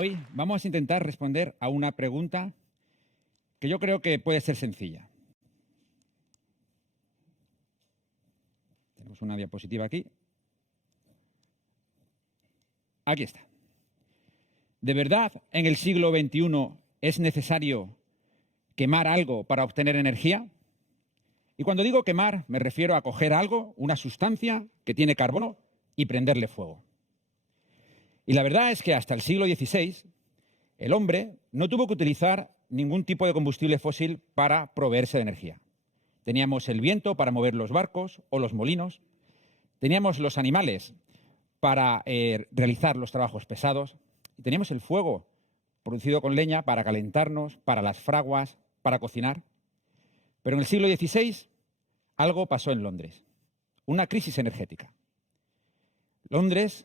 Hoy vamos a intentar responder a una pregunta que yo creo que puede ser sencilla. Tenemos una diapositiva aquí. Aquí está. ¿De verdad en el siglo XXI es necesario quemar algo para obtener energía? Y cuando digo quemar, me refiero a coger algo, una sustancia que tiene carbono, y prenderle fuego. Y la verdad es que hasta el siglo XVI el hombre no tuvo que utilizar ningún tipo de combustible fósil para proveerse de energía. Teníamos el viento para mover los barcos o los molinos, teníamos los animales para realizar los trabajos pesados, y teníamos el fuego producido con leña para calentarnos, para las fraguas, para cocinar. Pero en el siglo XVI algo pasó en Londres, una crisis energética. Londres,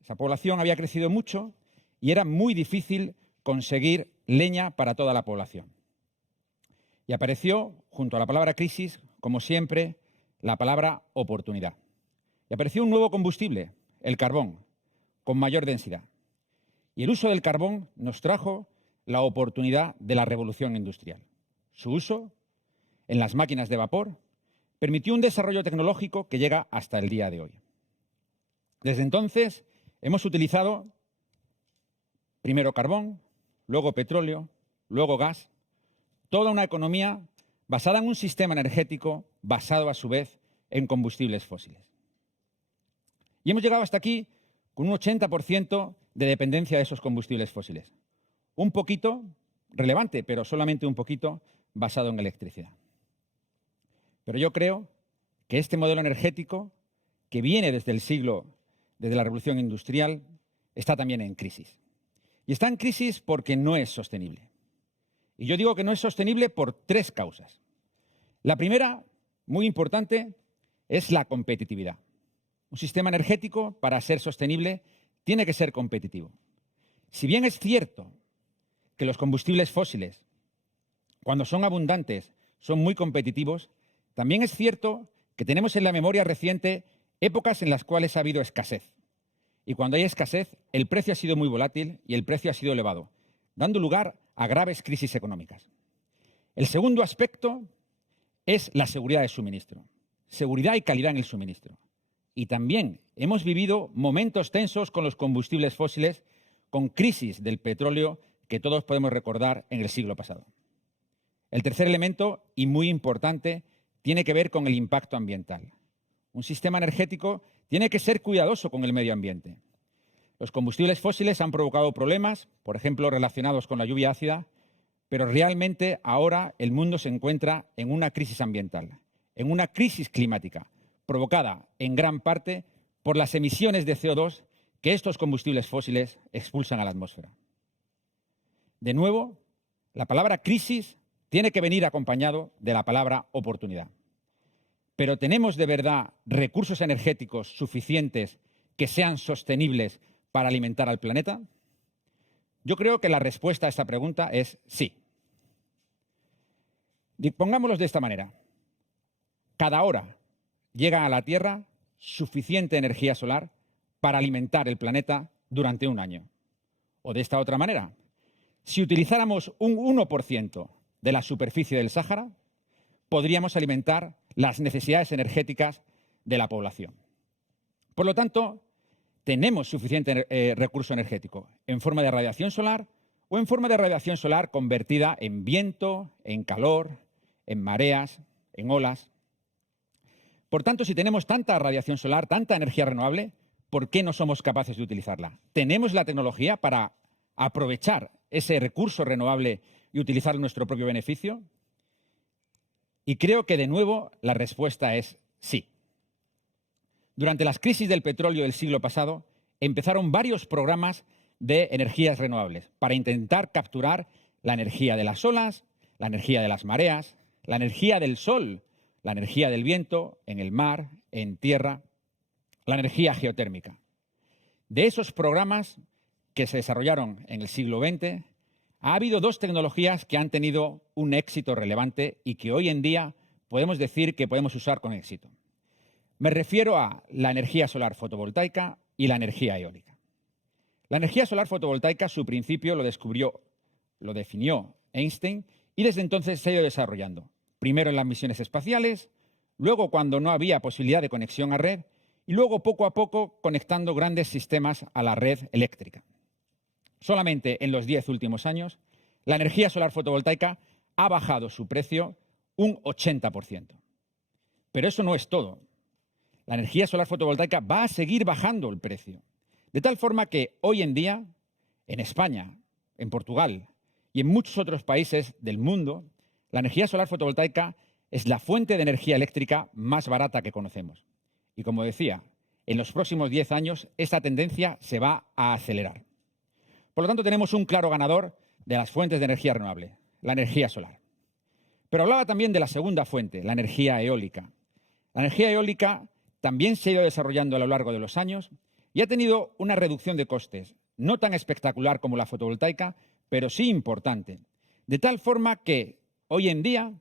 esa población había crecido mucho y era muy difícil conseguir leña para toda la población. Y apareció, junto a la palabra crisis, como siempre, la palabra oportunidad. Y apareció un nuevo combustible, el carbón, con mayor densidad. Y el uso del carbón nos trajo la oportunidad de la revolución industrial. Su uso en las máquinas de vapor permitió un desarrollo tecnológico que llega hasta el día de hoy. Desde entonces hemos utilizado primero carbón, luego petróleo, luego gas, toda una economía basada en un sistema energético basado a su vez en combustibles fósiles. Y hemos llegado hasta aquí con un 80% de dependencia de esos combustibles fósiles. Un poquito, relevante, pero solamente un poquito, basado en electricidad. Pero yo creo que este modelo energético, que viene desde la Revolución Industrial, está también en crisis. Y está en crisis porque no es sostenible. Y yo digo que no es sostenible por tres causas. La primera, muy importante, es la competitividad. Un sistema energético, para ser sostenible, tiene que ser competitivo. Si bien es cierto que los combustibles fósiles, cuando son abundantes, son muy competitivos, también es cierto que tenemos en la memoria reciente épocas en las cuales ha habido escasez. Y cuando hay escasez, el precio ha sido muy volátil y el precio ha sido elevado, dando lugar a graves crisis económicas. El segundo aspecto es la seguridad de suministro. Seguridad y calidad en el suministro. Y también hemos vivido momentos tensos con los combustibles fósiles, con crisis del petróleo que todos podemos recordar en el siglo pasado. El tercer elemento, y muy importante, tiene que ver con el impacto ambiental. Un sistema energético tiene que ser cuidadoso con el medio ambiente. Los combustibles fósiles han provocado problemas, por ejemplo, relacionados con la lluvia ácida, pero realmente ahora el mundo se encuentra en una crisis ambiental, en una crisis climática, provocada en gran parte por las emisiones de CO2 que estos combustibles fósiles expulsan a la atmósfera. De nuevo, la palabra crisis tiene que venir acompañado de la palabra oportunidad. Pero ¿tenemos de verdad recursos energéticos suficientes que sean sostenibles para alimentar al planeta? Yo creo que la respuesta a esta pregunta es sí. Pongámoslo de esta manera. Cada hora llega a la Tierra suficiente energía solar para alimentar el planeta durante un año. O de esta otra manera, si utilizáramos un 1% de la superficie del Sáhara, podríamos alimentar las necesidades energéticas de la población. Por lo tanto, tenemos suficiente recurso energético en forma de radiación solar o en forma de radiación solar convertida en viento, en calor, en mareas, en olas. Por tanto, si tenemos tanta radiación solar, tanta energía renovable, ¿por qué no somos capaces de utilizarla? ¿Tenemos la tecnología para aprovechar ese recurso renovable y utilizarlo en nuestro propio beneficio? Y creo que, de nuevo, la respuesta es sí. Durante las crisis del petróleo del siglo pasado, empezaron varios programas de energías renovables para intentar capturar la energía de las olas, la energía de las mareas, la energía del sol, la energía del viento, en el mar, en tierra, la energía geotérmica. De esos programas que se desarrollaron en el siglo XX, ha habido dos tecnologías que han tenido un éxito relevante y que hoy en día podemos decir que podemos usar con éxito. Me refiero a la energía solar fotovoltaica y la energía eólica. La energía solar fotovoltaica, su principio lo definió Einstein y desde entonces se ha ido desarrollando. Primero en las misiones espaciales, luego cuando no había posibilidad de conexión a red y luego poco a poco conectando grandes sistemas a la red eléctrica. Solamente en los 10 últimos años, la energía solar fotovoltaica ha bajado su precio un 80%. Pero eso no es todo. La energía solar fotovoltaica va a seguir bajando el precio. De tal forma que hoy en día, en España, en Portugal y en muchos otros países del mundo, la energía solar fotovoltaica es la fuente de energía eléctrica más barata que conocemos. Y como decía, en los próximos 10 años esta tendencia se va a acelerar. Por lo tanto, tenemos un claro ganador de las fuentes de energía renovable, la energía solar. Pero hablaba también de la segunda fuente, la energía eólica. La energía eólica también se ha ido desarrollando a lo largo de los años y ha tenido una reducción de costes, no tan espectacular como la fotovoltaica, pero sí importante. De tal forma que hoy en día,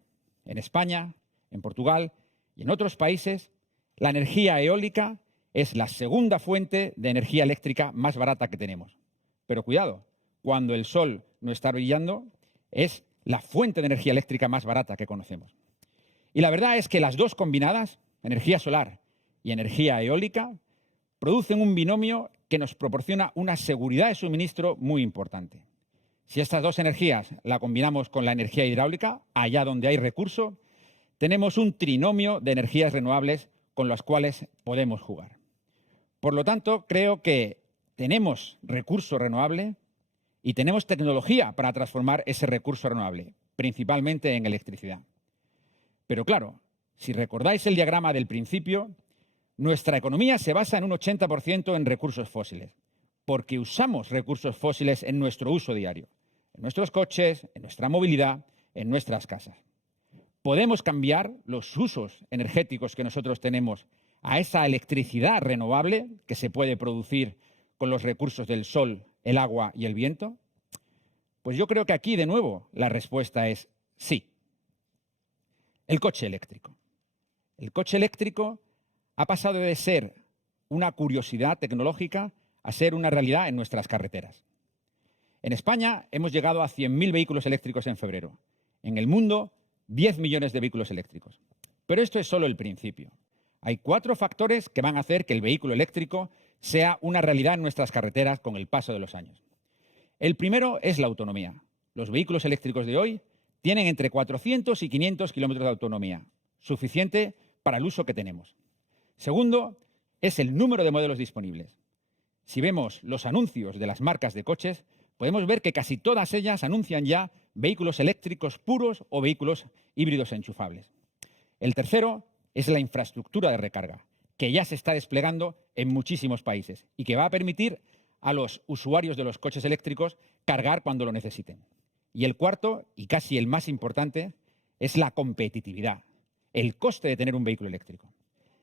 en España, en Portugal y en otros países, la energía eólica es la segunda fuente de energía eléctrica más barata que tenemos. Pero cuidado, cuando el sol no está brillando, es la fuente de energía eléctrica más barata que conocemos. Y la verdad es que las dos combinadas, energía solar y energía eólica, producen un binomio que nos proporciona una seguridad de suministro muy importante. Si estas dos energías la combinamos con la energía hidráulica, allá donde hay recurso, tenemos un trinomio de energías renovables con las cuales podemos jugar. Por lo tanto, creo que tenemos recurso renovable y tenemos tecnología para transformar ese recurso renovable, principalmente en electricidad. Pero claro, si recordáis el diagrama del principio, nuestra economía se basa en un 80% en recursos fósiles, porque usamos recursos fósiles en nuestro uso diario, en nuestros coches, en nuestra movilidad, en nuestras casas. Podemos cambiar los usos energéticos que nosotros tenemos a esa electricidad renovable que se puede producir con los recursos del sol, el agua y el viento. Pues yo creo que aquí, de nuevo, la respuesta es sí. El coche eléctrico. El coche eléctrico ha pasado de ser una curiosidad tecnológica a ser una realidad en nuestras carreteras. En España hemos llegado a 100.000 vehículos eléctricos en febrero. En el mundo, 10 millones de vehículos eléctricos. Pero esto es solo el principio. Hay 4 factores que van a hacer que el vehículo eléctrico sea una realidad en nuestras carreteras con el paso de los años. El primero es la autonomía. Los vehículos eléctricos de hoy tienen entre 400 y 500 kilómetros de autonomía, suficiente para el uso que tenemos. Segundo, es el número de modelos disponibles. Si vemos los anuncios de las marcas de coches, podemos ver que casi todas ellas anuncian ya vehículos eléctricos puros o vehículos híbridos enchufables. El tercero es la infraestructura de recarga, que ya se está desplegando en muchísimos países y que va a permitir a los usuarios de los coches eléctricos cargar cuando lo necesiten. Y el cuarto, y casi el más importante, es la competitividad, el coste de tener un vehículo eléctrico.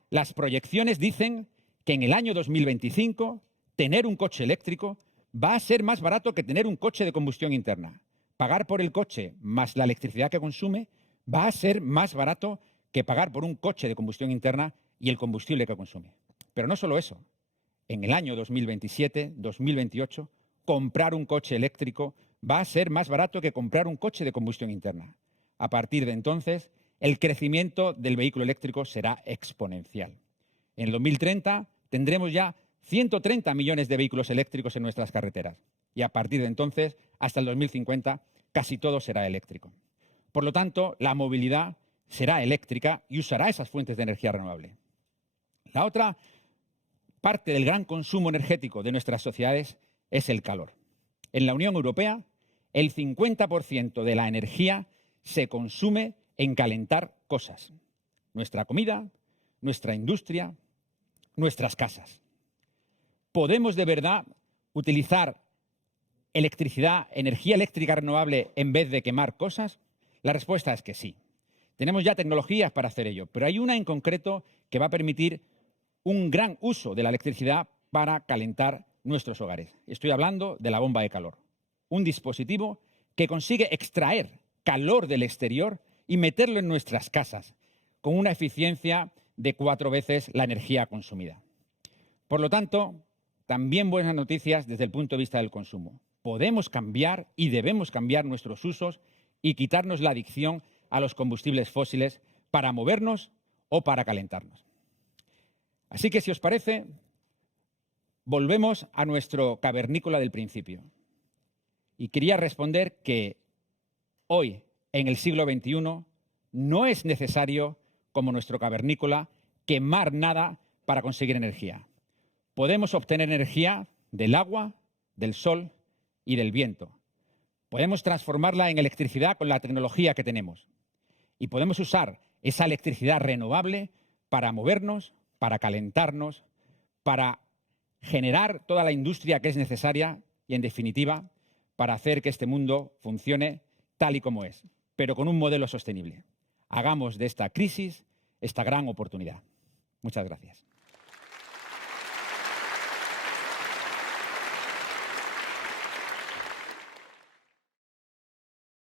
Las proyecciones dicen que en el año 2025 tener un coche eléctrico va a ser más barato que tener un coche de combustión interna. Pagar por el coche más la electricidad que consume va a ser más barato que pagar por un coche de combustión interna y el combustible que consume. Pero no solo eso. En el año 2027, 2028, comprar un coche eléctrico va a ser más barato que comprar un coche de combustión interna. A partir de entonces, el crecimiento del vehículo eléctrico será exponencial. En el 2030 tendremos ya 130 millones de vehículos eléctricos en nuestras carreteras y a partir de entonces, hasta el 2050, casi todo será eléctrico. Por lo tanto, la movilidad será eléctrica y usará esas fuentes de energía renovable. La otra parte del gran consumo energético de nuestras sociedades es el calor. En la Unión Europea, el 50% de la energía se consume en calentar cosas. Nuestra comida, nuestra industria, nuestras casas. ¿Podemos de verdad utilizar electricidad, energía eléctrica renovable en vez de quemar cosas? La respuesta es que sí. Tenemos ya tecnologías para hacer ello, pero hay una en concreto que va a permitir un gran uso de la electricidad para calentar nuestros hogares. Estoy hablando de la bomba de calor. Un dispositivo que consigue extraer calor del exterior y meterlo en nuestras casas, con una eficiencia de 4 veces la energía consumida. Por lo tanto, también buenas noticias desde el punto de vista del consumo. Podemos cambiar y debemos cambiar nuestros usos y quitarnos la adicción a los combustibles fósiles para movernos o para calentarnos. Así que, si os parece, volvemos a nuestro cavernícola del principio. Y quería responder que hoy, en el siglo XXI, no es necesario, como nuestro cavernícola, quemar nada para conseguir energía. Podemos obtener energía del agua, del sol y del viento. Podemos transformarla en electricidad con la tecnología que tenemos. Y podemos usar esa electricidad renovable para movernos, para calentarnos, para generar toda la industria que es necesaria y, en definitiva, para hacer que este mundo funcione tal y como es, pero con un modelo sostenible. Hagamos de esta crisis esta gran oportunidad. Muchas gracias.